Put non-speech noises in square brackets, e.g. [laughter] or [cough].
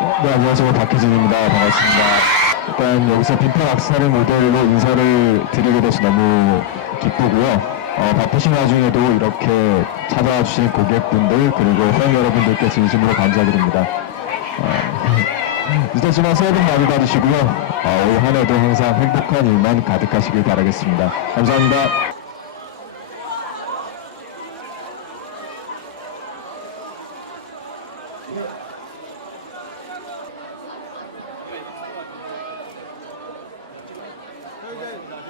네, 안녕하세요. 박혜진입니다. 반갑습니다. 일단 여기서 비판 악사를 모델로 인사를 드리게 돼서 너무 기쁘고요. 어, 바쁘신 와중에도 이렇게 찾아와 주신 고객분들 그리고 회원 여러분들께 진심으로 감사드립니다. 어, [laughs] 늦었지만 새해 복 많이 받으시고요. 어, 올 한해도 항상 행복한 일만 가득하시길 바라겠습니다. 감사합니다. Yeah. good.